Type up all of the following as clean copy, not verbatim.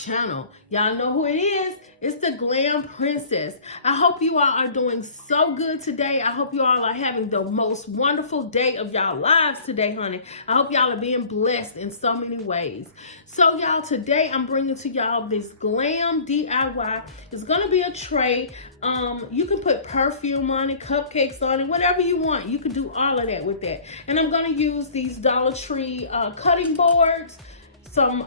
channel. Y'all know who it is. It's the Glam Princess. I hope you all are doing so good today. I hope you all are having the most wonderful day of y'all lives today, honey. I hope y'all are being blessed in so many ways. So y'all, today I'm bringing to y'all this Glam DIY. It's gonna be a tray. You can put perfume on it, cupcakes on it, whatever you want. You can do all of that with that. And I'm gonna use these Dollar Tree cutting boards, some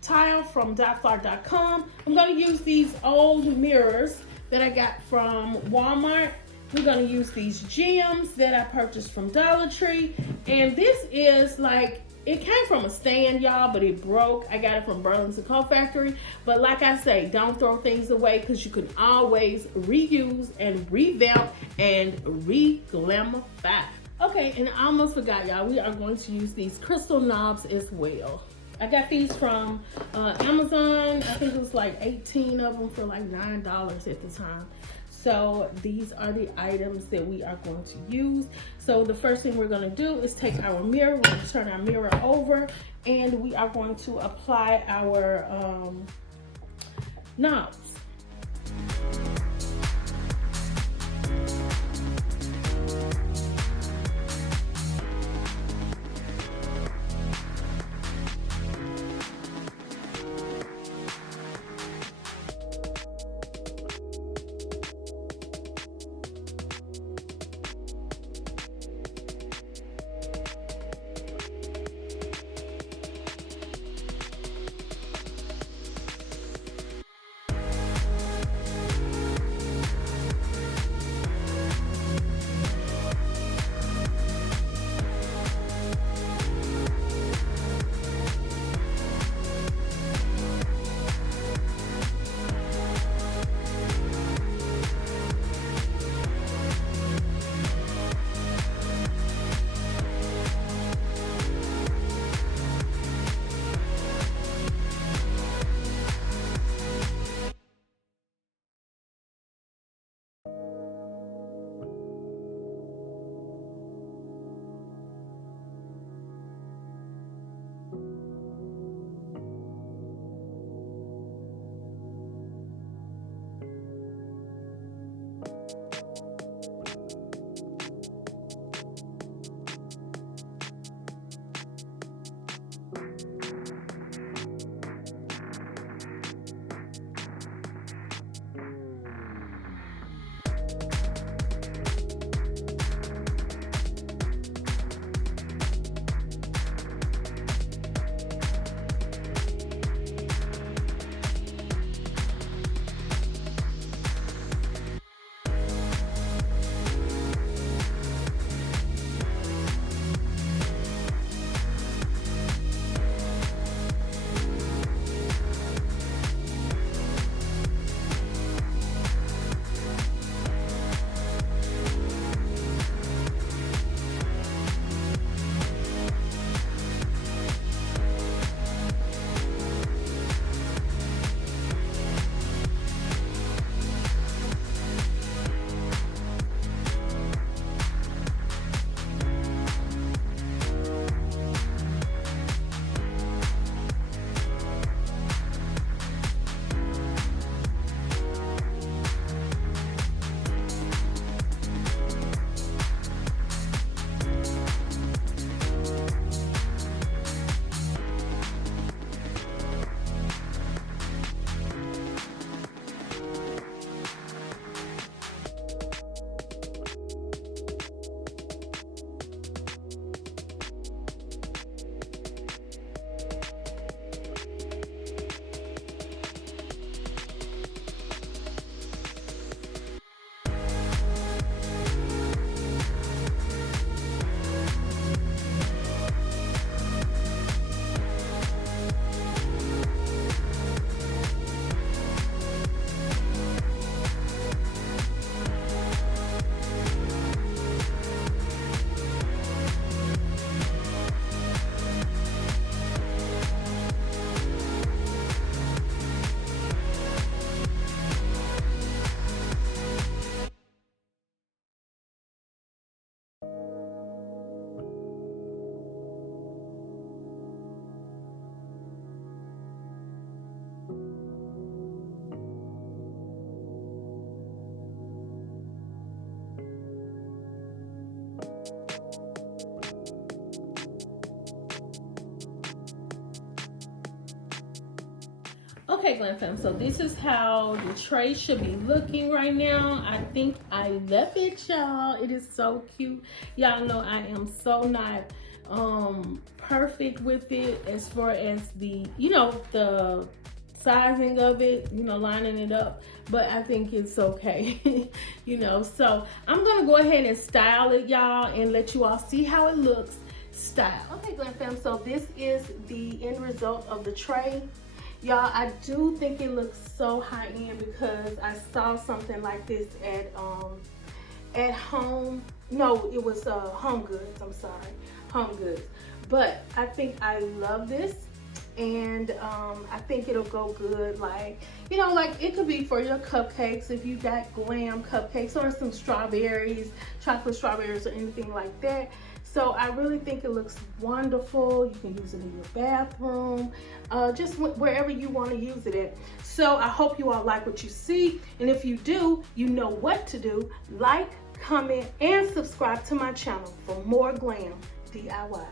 tile from dotflar.com. I'm gonna use these old mirrors that I got from Walmart. We're gonna use these gems that I purchased from Dollar Tree. And this is like, it came from a stand, y'all, but it broke. I got it from Burlington Coat Factory. But like I say, don't throw things away, because you can always reuse and revamp and re-glamify. Okay, and I almost forgot, y'all, we are going to use these crystal knobs as well. I got these from Amazon. I think it was like 18 of them for like $9 at the time. So these are the items that we are going to use. So the first thing we're going to do is take our mirror. We're going to turn our mirror over, and we are going to apply our knobs. Okay, Glam fam, so this is how the tray should be looking right now. I think I love it, y'all. It is so cute. Y'all know I am so not perfect with it as far as the, you know, the sizing of it, you know, lining it up, but I think it's okay. You know, so I'm gonna go ahead and style it, y'all, and let you all see how it looks style. Okay, Glam fam, so this is the end result of the tray. Y'all, I do think it looks so high end because I saw something like this at home. No, it was Home Goods. I'm sorry, Home Goods. But I think I love this, and I think it'll go good. Like, you know, like it could be for your cupcakes if you got Glam cupcakes or some strawberries, chocolate strawberries, or anything like that. So I really think it looks wonderful. You can use it in your bathroom, just wherever you want to use it at. So I hope you all like what you see. And if you do, you know what to do. Like, comment, and subscribe to my channel for more Glam DIY.